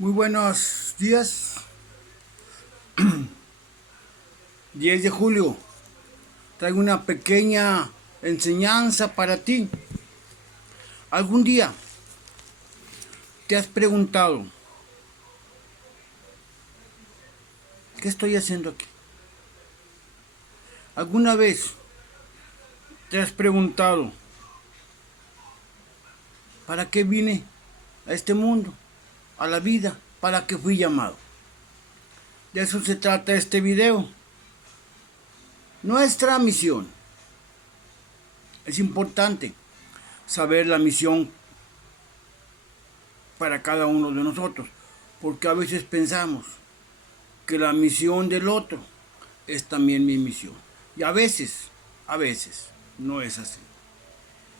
Muy buenos días. 10 de julio. Traigo una pequeña enseñanza para ti. ¿Algún día te has preguntado qué estoy haciendo aquí? ¿Alguna vez te has preguntado para qué vine a este mundo, a la vida, para qué fui llamado? De eso se trata este video. Nuestra misión. Es importante saber la misión para cada uno de nosotros, porque a veces pensamos que la misión del otro es también mi misión. Y a veces, no es así.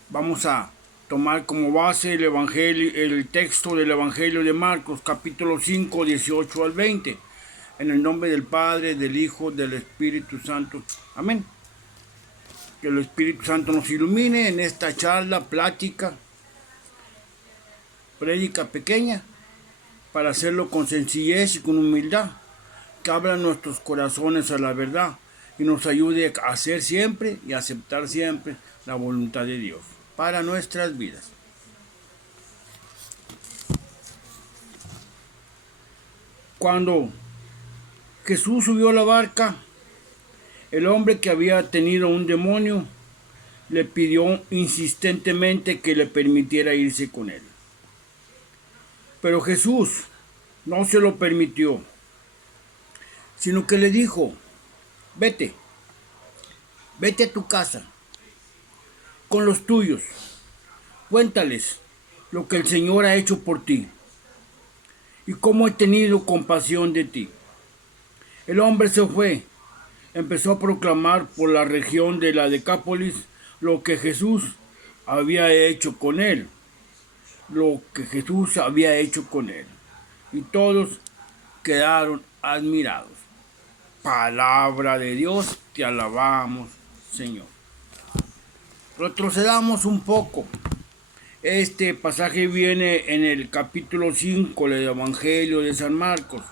Vamos a tomar como base el evangelio, el texto del Evangelio de Marcos, capítulo 5, 18 al 20. En el nombre del Padre, del Hijo, del Espíritu Santo. Amén. Que el Espíritu Santo nos ilumine en esta charla, plática, prédica pequeña, para hacerlo con sencillez y con humildad, que abra nuestros corazones a la verdad y nos ayude a hacer siempre y a aceptar siempre la voluntad de Dios para nuestras vidas. Cuando Jesús subió a la barca, el hombre que había tenido un demonio le pidió insistentemente que le permitiera irse con él. Pero Jesús no se lo permitió, sino que le dijo: vete a tu casa con los tuyos, cuéntales lo que el Señor ha hecho por ti y cómo he tenido compasión de ti. El hombre se fue, empezó a proclamar por la región de la Decápolis lo que Jesús había hecho con él, y todos quedaron admirados. Palabra de Dios, te alabamos, Señor. Retrocedamos un poco. Este pasaje viene en el capítulo 5 del Evangelio de San Marcos.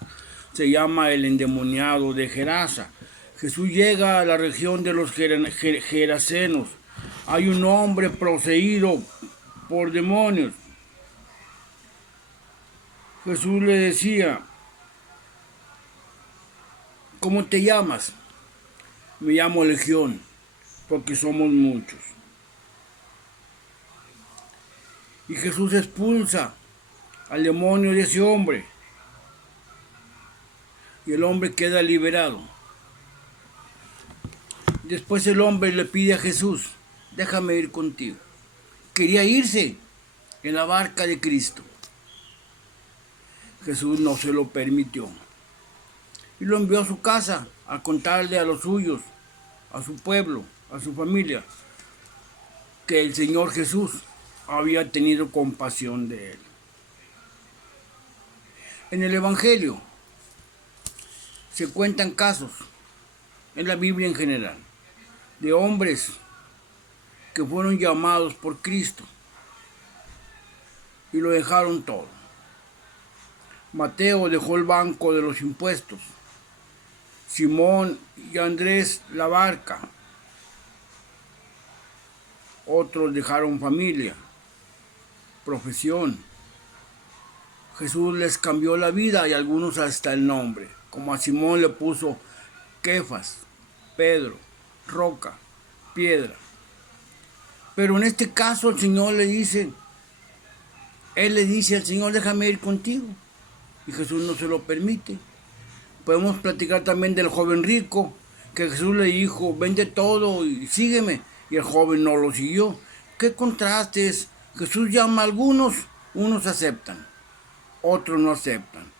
Se llama el endemoniado de Gerasa. Jesús llega a la región de los gerasenos. Hay un hombre poseído por demonios. Jesús le decía: ¿cómo te llamas? Me llamo Legión, porque somos muchos. Y Jesús expulsa al demonio de ese hombre. Y el hombre queda liberado. Después el hombre le pide a Jesús: déjame ir contigo. Quería irse en la barca de Cristo. Jesús no se lo permitió. Y lo envió a su casa a contarle a los suyos, a su pueblo, a su familia, que el Señor Jesús había tenido compasión de él. En el Evangelio se cuentan casos, en la Biblia en general, de hombres que fueron llamados por Cristo y lo dejaron todo. Mateo dejó el banco de los impuestos, Simón y Andrés la barca, otros dejaron familia, profesión. Jesús les cambió la vida y algunos hasta el nombre, como a Simón le puso Kefas, Pedro, roca, piedra. Pero en este caso el Señor le dice, él le dice al Señor: déjame ir contigo. Y Jesús no se lo permite. Podemos platicar también del joven rico, que Jesús le dijo: vende todo y sígueme. Y el joven no lo siguió. ¿Qué contrastes? Jesús llama a algunos, unos aceptan, otros no aceptan.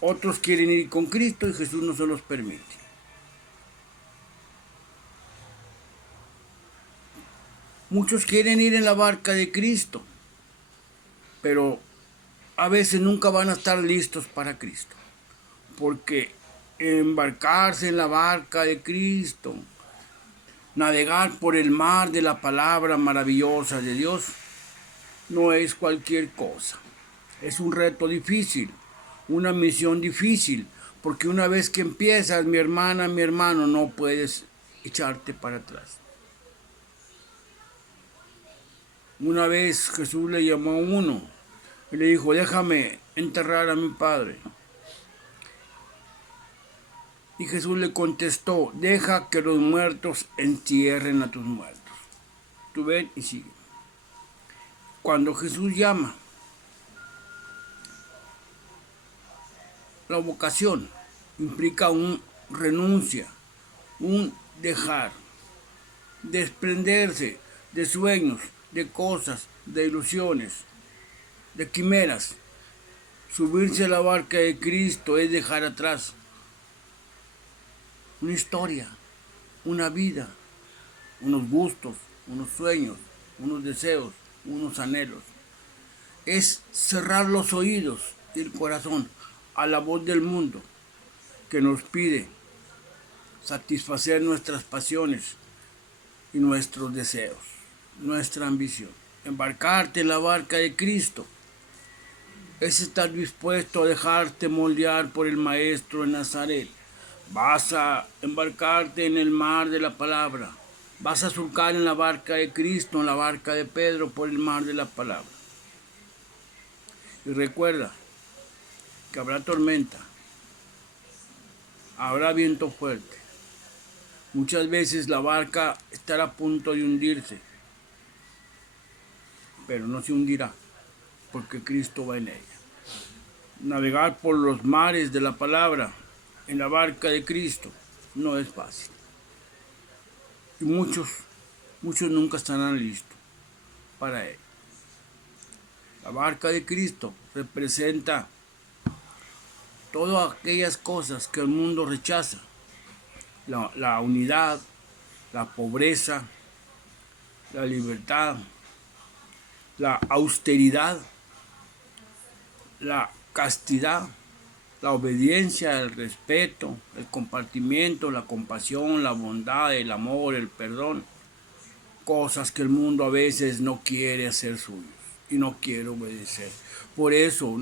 Otros quieren ir con Cristo y Jesús no se los permite. Muchos quieren ir en la barca de Cristo, pero a veces nunca van a estar listos para Cristo. Porque embarcarse en la barca de Cristo, navegar por el mar de la palabra maravillosa de Dios, no es cualquier cosa. Es un reto difícil, una misión difícil, porque una vez que empiezas, mi hermana, mi hermano, no puedes echarte para atrás. Una vez Jesús le llamó a uno y le dijo, déjame enterrar a mi padre. Y Jesús le contestó, deja que los muertos entierren a tus muertos. Tú ven y sigue. Cuando Jesús llama, la vocación implica un renuncia, un dejar, desprenderse de sueños, de cosas, de ilusiones, de quimeras. Subirse a la barca de Cristo es dejar atrás una historia, una vida, unos gustos, unos sueños, unos deseos, unos anhelos. Es cerrar los oídos y el corazón a la voz del mundo que nos pide satisfacer nuestras pasiones y nuestros deseos, nuestra ambición. Embarcarte en la barca de Cristo es estar dispuesto a dejarte moldear por el Maestro en Nazaret. Vas a embarcarte en el mar de la palabra. Vas a surcar en la barca de Cristo, en la barca de Pedro, por el mar de la palabra. Y recuerda que habrá tormenta, habrá viento fuerte. Muchas veces la barca estará a punto de hundirse, pero no se hundirá, porque Cristo va en ella. Navegar por los mares de la palabra en la barca de Cristo no es fácil. Y muchos nunca estarán listos para él. La barca de Cristo representa todas aquellas cosas que el mundo rechaza. La unidad, la pobreza, la libertad, la austeridad, la castidad, la obediencia, el respeto, el compartimiento, la compasión, la bondad, el amor, el perdón. Cosas que el mundo a veces no quiere hacer suyos y no quiere obedecer. Por eso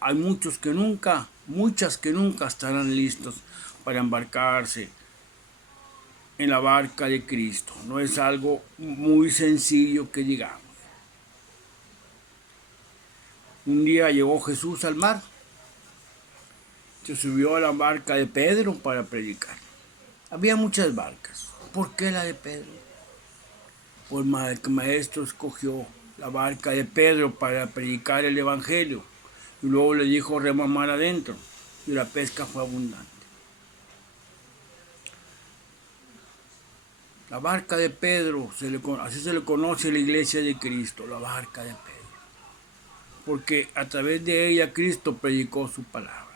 hay muchas que nunca estarán listos para embarcarse en la barca de Cristo. No es algo muy sencillo que digamos. Un día llegó Jesús al mar, se subió a la barca de Pedro para predicar. Había muchas barcas. ¿Por qué la de Pedro? Pues el maestro escogió la barca de Pedro para predicar el evangelio. Y luego le dijo rema mar adentro. Y la pesca fue abundante. La barca de Pedro, así se le conoce a la iglesia de Cristo, la barca de Pedro. Porque a través de ella Cristo predicó su palabra.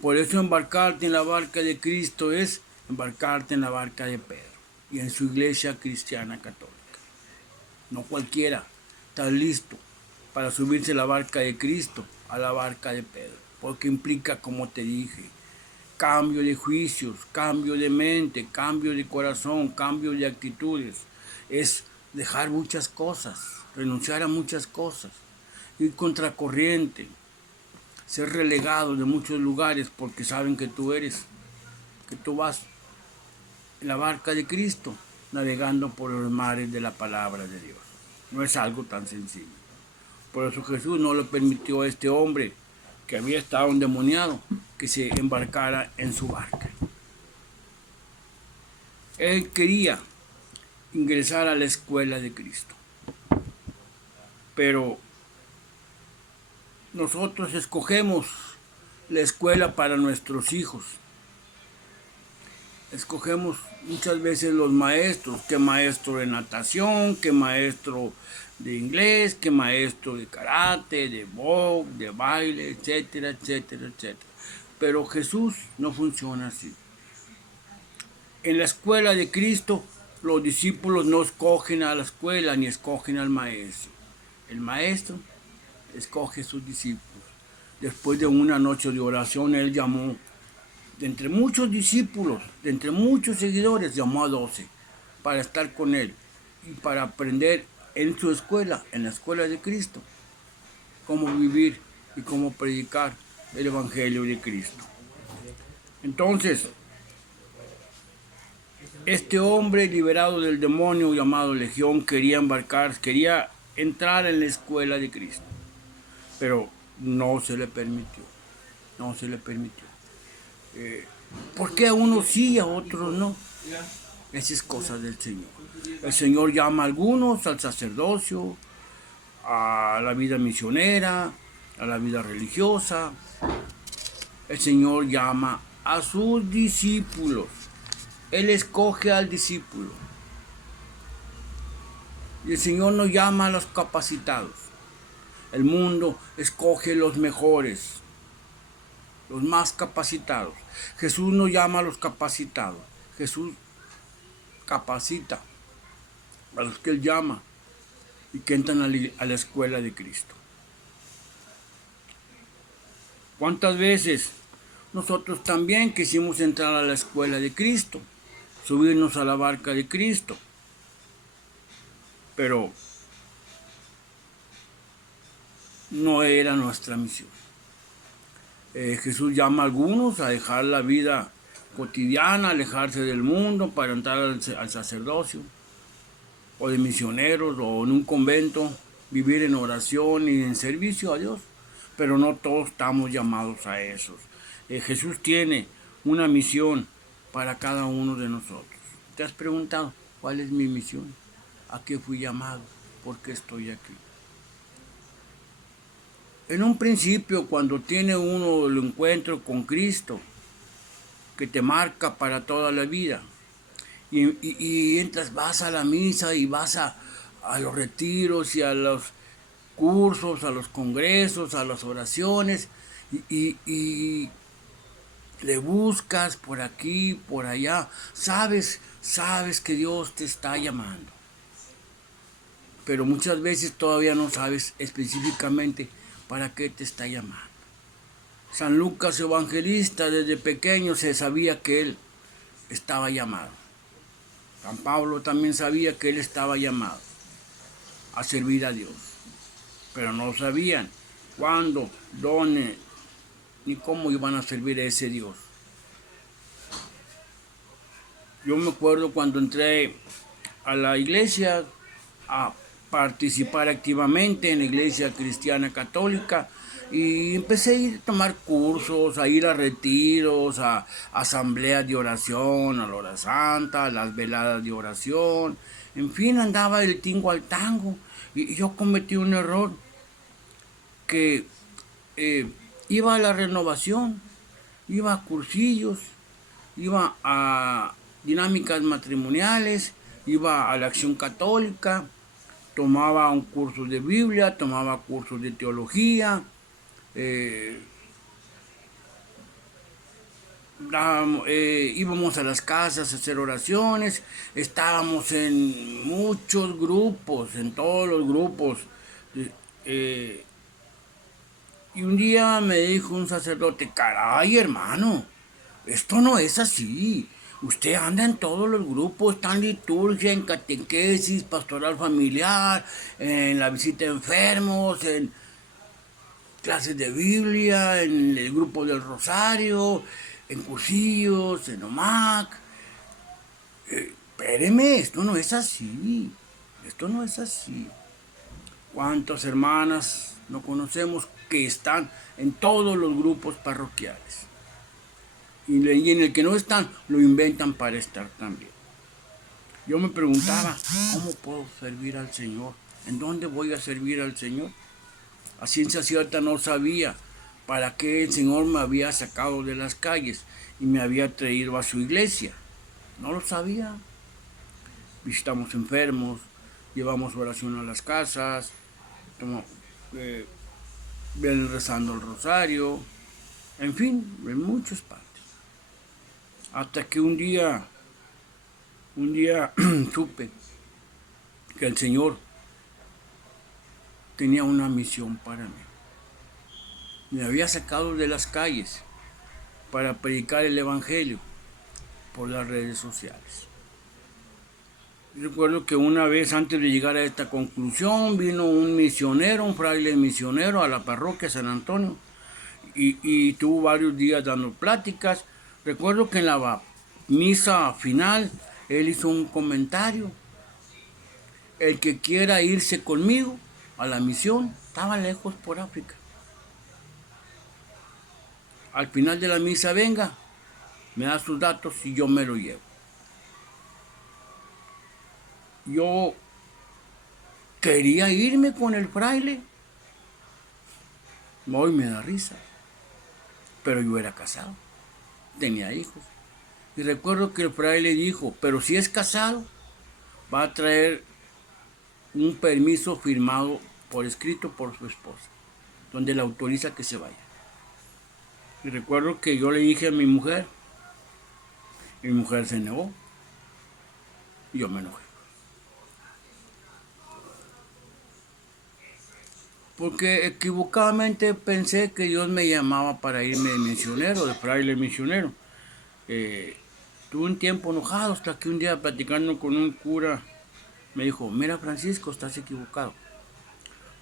Por eso embarcarte en la barca de Cristo es embarcarte en la barca de Pedro y en su iglesia cristiana católica. No cualquiera está listo para subirse a la barca de Cristo, a la barca de Pedro, porque implica, como te dije, cambio de juicios, cambio de mente, cambio de corazón, cambio de actitudes. Es dejar muchas cosas, renunciar a muchas cosas, ir contracorriente, ser relegado de muchos lugares porque saben que tú vas en la barca de Cristo, navegando por los mares de la palabra de Dios. No es algo tan sencillo. Por eso Jesús no le permitió a este hombre que había estado endemoniado que se embarcara en su barca. Él quería ingresar a la escuela de Cristo. Pero nosotros escogemos la escuela para nuestros hijos. Escogemos muchas veces los maestros, que maestro de natación, que maestro de inglés, que maestro de karate, de box, de baile, etcétera, etcétera, etcétera. Pero Jesús no funciona así. En la escuela de Cristo, los discípulos no escogen a la escuela ni escogen al maestro. El maestro escoge a sus discípulos. Después de una noche de oración, él llamó, de entre muchos discípulos, de entre muchos seguidores, llamó a 12 para estar con él y para aprender en su escuela, en la escuela de Cristo, cómo vivir y cómo predicar el Evangelio de Cristo. Entonces, este hombre liberado del demonio llamado Legión quería entrar en la escuela de Cristo, pero no se le permitió, no se le permitió. ¿Por qué a unos sí y a otros no? Esa es cosa del Señor. El Señor llama a algunos al sacerdocio, a la vida misionera, a la vida religiosa. El Señor llama a sus discípulos. Él escoge al discípulo. Y el Señor no llama a los capacitados. El mundo escoge los mejores, los más capacitados. Jesús no llama a los capacitados. Jesús capacita a los que Él llama y que entran a la escuela de Cristo. ¿Cuántas veces nosotros también quisimos entrar a la escuela de Cristo, subirnos a la barca de Cristo? Pero no era nuestra misión. Jesús llama a algunos a dejar la vida cotidiana, alejarse del mundo para entrar al sacerdocio, o de misioneros, o en un convento, vivir en oración y en servicio a Dios. Pero no todos estamos llamados a esos. Jesús tiene una misión para cada uno de nosotros. ¿Te has preguntado cuál es mi misión? ¿A qué fui llamado? ¿Por qué estoy aquí? En un principio, cuando tiene uno el encuentro con Cristo, que te marca para toda la vida, y entras, vas a la misa y vas a los retiros y a los cursos, a los congresos, a las oraciones, y le buscas por aquí, por allá, sabes que Dios te está llamando, pero muchas veces todavía no sabes específicamente para qué te está llamando. San Lucas Evangelista desde pequeño se sabía que él estaba llamado. San Pablo también sabía que él estaba llamado a servir a Dios, pero no sabían cuándo, dónde, ni cómo iban a servir a ese Dios. Yo me acuerdo cuando entré a la iglesia a participar activamente en la iglesia cristiana católica, y empecé a ir a tomar cursos, a ir a retiros, a asambleas de oración, a la hora santa, a las veladas de oración. En fin, andaba del tingo al tango, y yo cometí un error, que iba a la renovación, iba a cursillos, iba a dinámicas matrimoniales, iba a la acción católica, tomaba un curso de Biblia, tomaba cursos de teología, íbamos a las casas a hacer oraciones, estábamos en muchos grupos, en todos los grupos. Y un día me dijo un sacerdote: caray, hermano, esto no es así. Usted anda en todos los grupos, está en liturgia, en catequesis, pastoral familiar, en la visita a enfermos, en clases de Biblia, en el grupo del Rosario, en cursillos, en OMAC. Espéreme, esto no es así. Esto no es así. ¿Cuántas hermanas no conocemos que están en todos los grupos parroquiales? Y en el que no están, lo inventan para estar también. Yo me preguntaba, ¿cómo puedo servir al Señor? ¿En dónde voy a servir al Señor? A ciencia cierta no sabía para qué el Señor me había sacado de las calles y me había traído a su iglesia. No lo sabía. Visitamos enfermos, llevamos oración a las casas, ven rezando el rosario, en fin, en muchas partes. Hasta que un día supe que el Señor tenía una misión para mí. Me había sacado de las calles para predicar el Evangelio por las redes sociales. Recuerdo que una vez, antes de llegar a esta conclusión, vino un misionero, un fraile misionero a la parroquia San Antonio, y tuvo varios días dando pláticas. Recuerdo que en la misa final él hizo un comentario: el que quiera irse conmigo a la misión, estaba lejos por África. Al final de la misa, venga, me da sus datos y yo me lo llevo. Yo quería irme con el fraile. Hoy me da risa. Pero yo era casado, tenía hijos. Y recuerdo que el fraile dijo: pero si es casado, va a traer un permiso firmado por escrito por su esposa, donde le autoriza que se vaya. Y recuerdo que yo le dije a mi mujer, y mi mujer se negó, y yo me enojé. Porque equivocadamente pensé que Dios me llamaba para irme de misionero, de fraile misionero. Tuve un tiempo enojado hasta que un día, platicando con un cura, me dijo: mira, Francisco, estás equivocado.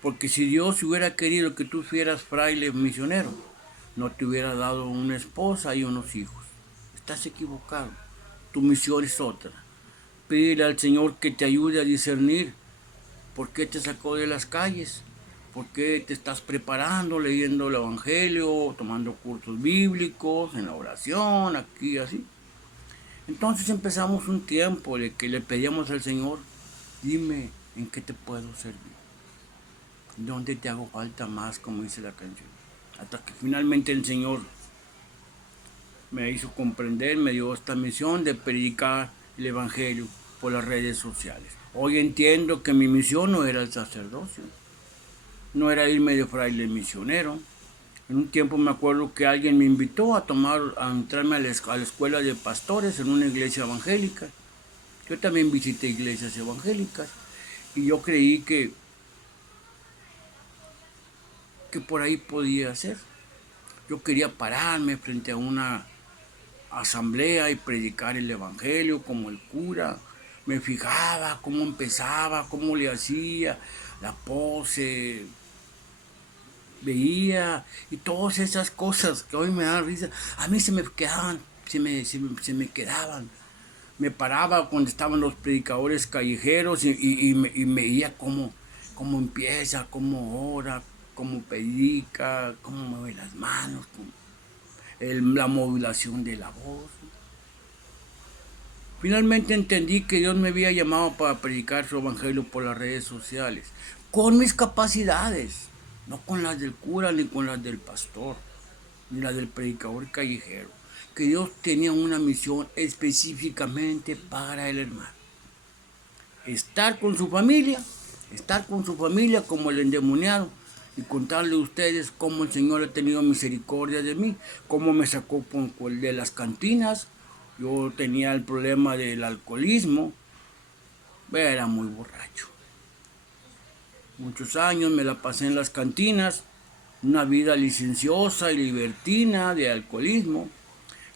Porque si Dios hubiera querido que tú fueras fraile misionero, no te hubiera dado una esposa y unos hijos. Estás equivocado. Tu misión es otra. Pídele al Señor que te ayude a discernir por qué te sacó de las calles, por qué te estás preparando, leyendo el Evangelio, tomando cursos bíblicos, en la oración, aquí, así. Entonces empezamos un tiempo de que le pedíamos al Señor: dime en qué te puedo servir, dónde te hago falta más, como dice la canción. Hasta que finalmente el Señor me hizo comprender, me dio esta misión de predicar el Evangelio por las redes sociales. Hoy entiendo que mi misión no era el sacerdocio, no era irme de fraile misionero. En un tiempo me acuerdo que alguien me invitó a entrarme a la escuela de pastores en una iglesia evangélica. Yo también visité iglesias evangélicas y yo creí que por ahí podía ser. Yo quería pararme frente a una asamblea y predicar el Evangelio como el cura. Me fijaba cómo empezaba, cómo le hacía, la pose, veía, y todas esas cosas que hoy me dan risa, a mí se me quedaban, se me quedaban. Me paraba cuando estaban los predicadores callejeros y me veía cómo empieza, cómo ora, cómo predica, cómo mueve las manos, la modulación de la voz. Finalmente entendí que Dios me había llamado para predicar su evangelio por las redes sociales, con mis capacidades, no con las del cura, ni con las del pastor, ni las del predicador callejero. Que Dios tenía una misión específicamente para el hermano: estar con su familia como el endemoniado, y contarle a ustedes cómo el Señor ha tenido misericordia de mí, cómo me sacó de las cantinas. Yo tenía el problema del alcoholismo, era muy borracho. Muchos años me la pasé en las cantinas, una vida licenciosa y libertina de alcoholismo.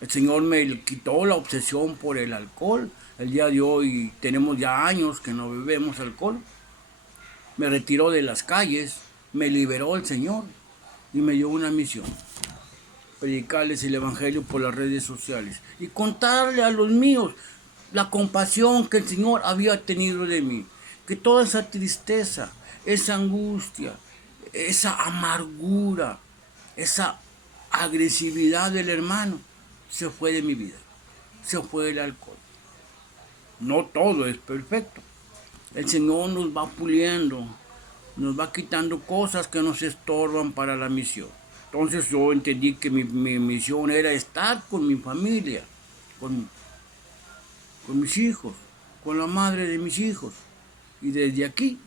El Señor me quitó la obsesión por el alcohol. El día de hoy tenemos ya años que no bebemos alcohol. Me retiró de las calles, me liberó el Señor y me dio una misión: predicarles el Evangelio por las redes sociales y contarle a los míos la compasión que el Señor había tenido de mí. Que toda esa tristeza, esa angustia, esa amargura, esa agresividad del hermano se fue de mi vida, se fue del alcohol. No todo es perfecto. El Señor nos va puliendo, nos va quitando cosas que nos estorban para la misión. Entonces yo entendí que mi misión era estar con mi familia, con mis hijos, con la madre de mis hijos. Y desde aquí,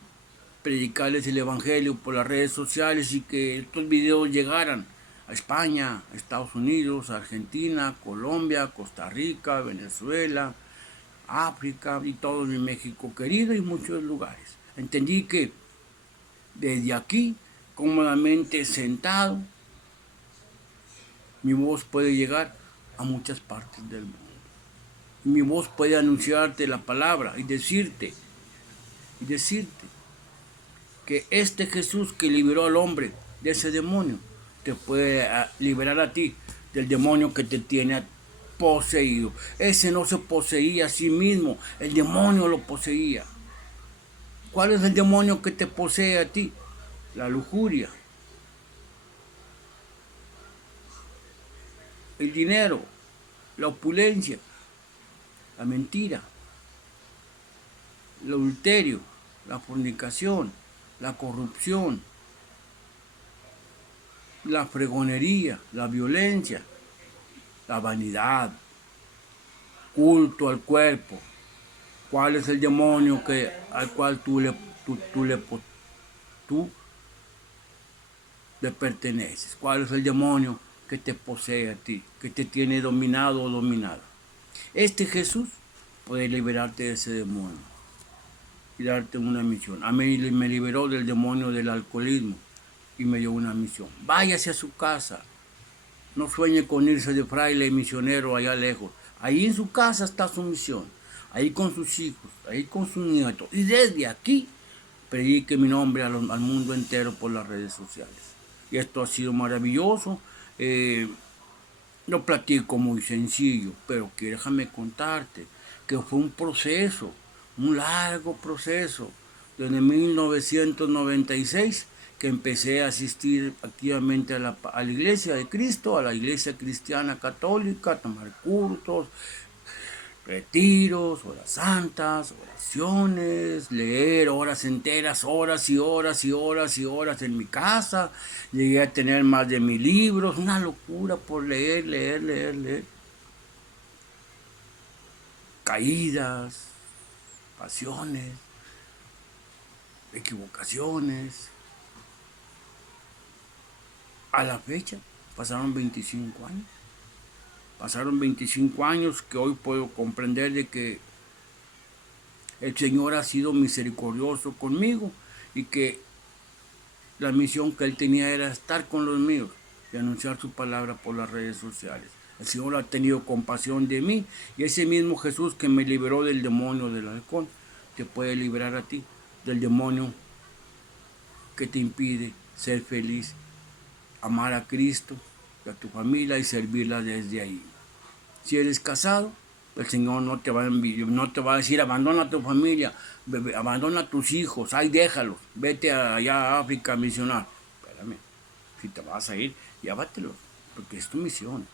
predicarles el Evangelio por las redes sociales y que estos videos llegaran a España, a Estados Unidos, a Argentina, Colombia, Costa Rica, Venezuela, África y todo mi México querido y muchos lugares. Entendí que desde aquí, cómodamente sentado, mi voz puede llegar a muchas partes del mundo. Mi voz puede anunciarte la palabra y decirte que este Jesús que liberó al hombre de ese demonio te puede liberar a ti del demonio que te tiene poseído. Ese no se poseía a sí mismo, el demonio lo poseía. ¿Cuál es el demonio que te posee a ti? La lujuria, el dinero, la opulencia, la mentira, el adulterio, la fornicación, la corrupción, la fregonería, la violencia, la vanidad, culto al cuerpo. ¿Cuál es el demonio al cual tú le perteneces? ¿Cuál es el demonio que te posee a ti, que te tiene dominado o dominada? Este Jesús puede liberarte de ese demonio y darte una misión. A mí me liberó del demonio del alcoholismo y me dio una misión. Váyase a su casa. No sueñe con irse de fraile y misionero allá lejos. Ahí en su casa está su misión. Ahí con sus hijos, ahí con sus nietos. Y desde aquí predique mi nombre al mundo entero por las redes sociales. Y esto ha sido maravilloso. Lo platico muy sencillo, pero que déjame contarte que fue un proceso, un largo proceso, desde 1996 que empecé a asistir activamente a la iglesia de Cristo, a la iglesia cristiana católica, a tomar cursos, retiros, horas santas, oraciones, leer horas enteras, horas y horas y horas y horas en mi casa. Llegué a tener más de 1000 libros, una locura por leer, leer, leer, leer. Caídas, pasiones, equivocaciones. A la fecha pasaron 25 años. Pasaron 25 años que hoy puedo comprender de que el Señor ha sido misericordioso conmigo y que la misión que Él tenía era estar con los míos y anunciar su palabra por las redes sociales. El Señor ha tenido compasión de mí y ese mismo Jesús que me liberó del demonio del halcón te puede liberar a ti del demonio que te impide ser feliz, amar a Cristo y a tu familia y servirla desde ahí. Si eres casado, el Señor no te va a decir abandona a tu familia, abandona a tus hijos, ahí déjalos, vete allá a África a misionar. Espérame, si te vas a ir, llévatelos, porque es tu misión.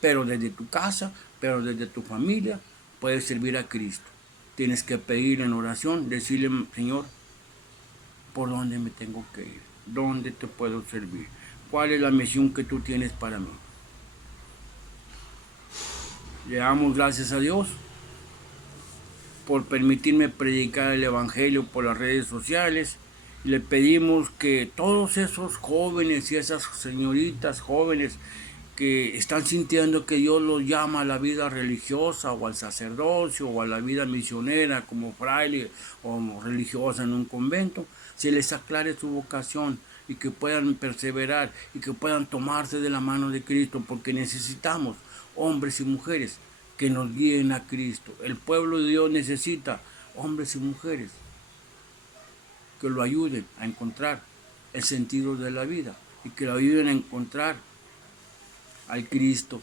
Pero desde tu casa, pero desde tu familia, puedes servir a Cristo. Tienes que pedir en oración, decirle, Señor, ¿por dónde me tengo que ir? ¿Dónde te puedo servir? ¿Cuál es la misión que tú tienes para mí? Le damos gracias a Dios por permitirme predicar el Evangelio por las redes sociales. Le pedimos que todos esos jóvenes y esas señoritas jóvenes que están sintiendo que Dios los llama a la vida religiosa o al sacerdocio o a la vida misionera como fraile o religiosa en un convento, se les aclare su vocación y que puedan perseverar y que puedan tomarse de la mano de Cristo, porque necesitamos hombres y mujeres que nos guíen a Cristo. El pueblo de Dios necesita hombres y mujeres que lo ayuden a encontrar el sentido de la vida y que lo ayuden a encontrar al Cristo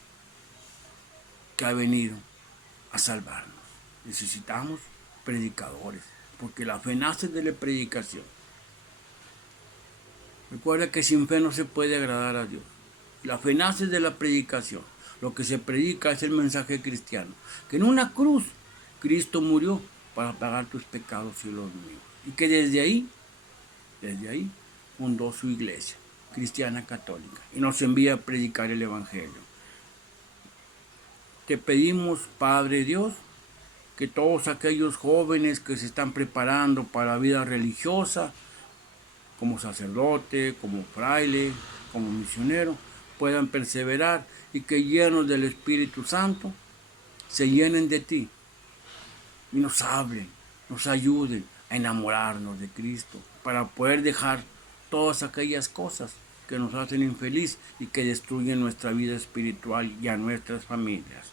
que ha venido a salvarnos. Necesitamos predicadores, porque la fe nace de la predicación. Recuerda que sin fe no se puede agradar a Dios. La fe nace de la predicación. Lo que se predica es el mensaje cristiano, que en una cruz Cristo murió para pagar tus pecados y los míos. Y que desde ahí fundó su iglesia cristiana católica y nos envía a predicar el Evangelio. Te pedimos, Padre Dios, que todos aquellos jóvenes que se están preparando para la vida religiosa, como sacerdote, como fraile, como misionero, puedan perseverar y que llenos del Espíritu Santo se llenen de ti y nos hablen, nos ayuden a enamorarnos de Cristo para poder dejar todas aquellas cosas que nos hacen infeliz y que destruyen nuestra vida espiritual y a nuestras familias.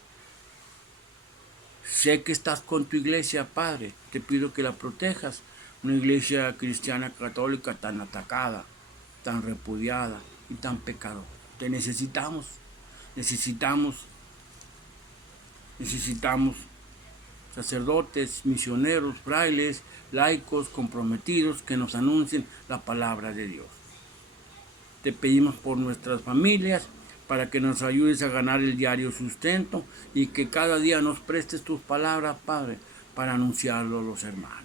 Sé que estás con tu iglesia, Padre, te pido que la protejas, una iglesia cristiana católica tan atacada, tan repudiada, y tan pecador. Te necesitamos, necesitamos sacerdotes, misioneros, frailes, laicos, comprometidos que nos anuncien la palabra de Dios. Te pedimos por nuestras familias, para que nos ayudes a ganar el diario sustento y que cada día nos prestes tus palabras, Padre, para anunciarlo a los hermanos.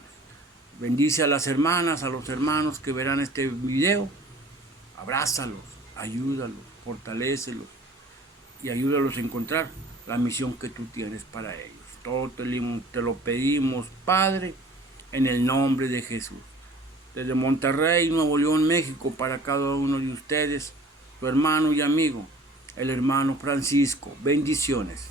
Bendice a las hermanas, a los hermanos que verán este video. Abrázalos, ayúdalos, fortalécelos y ayúdalos a encontrar la misión que tú tienes para ellos. Todo te lo pedimos, Padre, en el nombre de Jesús. Desde Monterrey, Nuevo León, México, para cada uno de ustedes, tu hermano y amigo, el hermano Francisco. Bendiciones.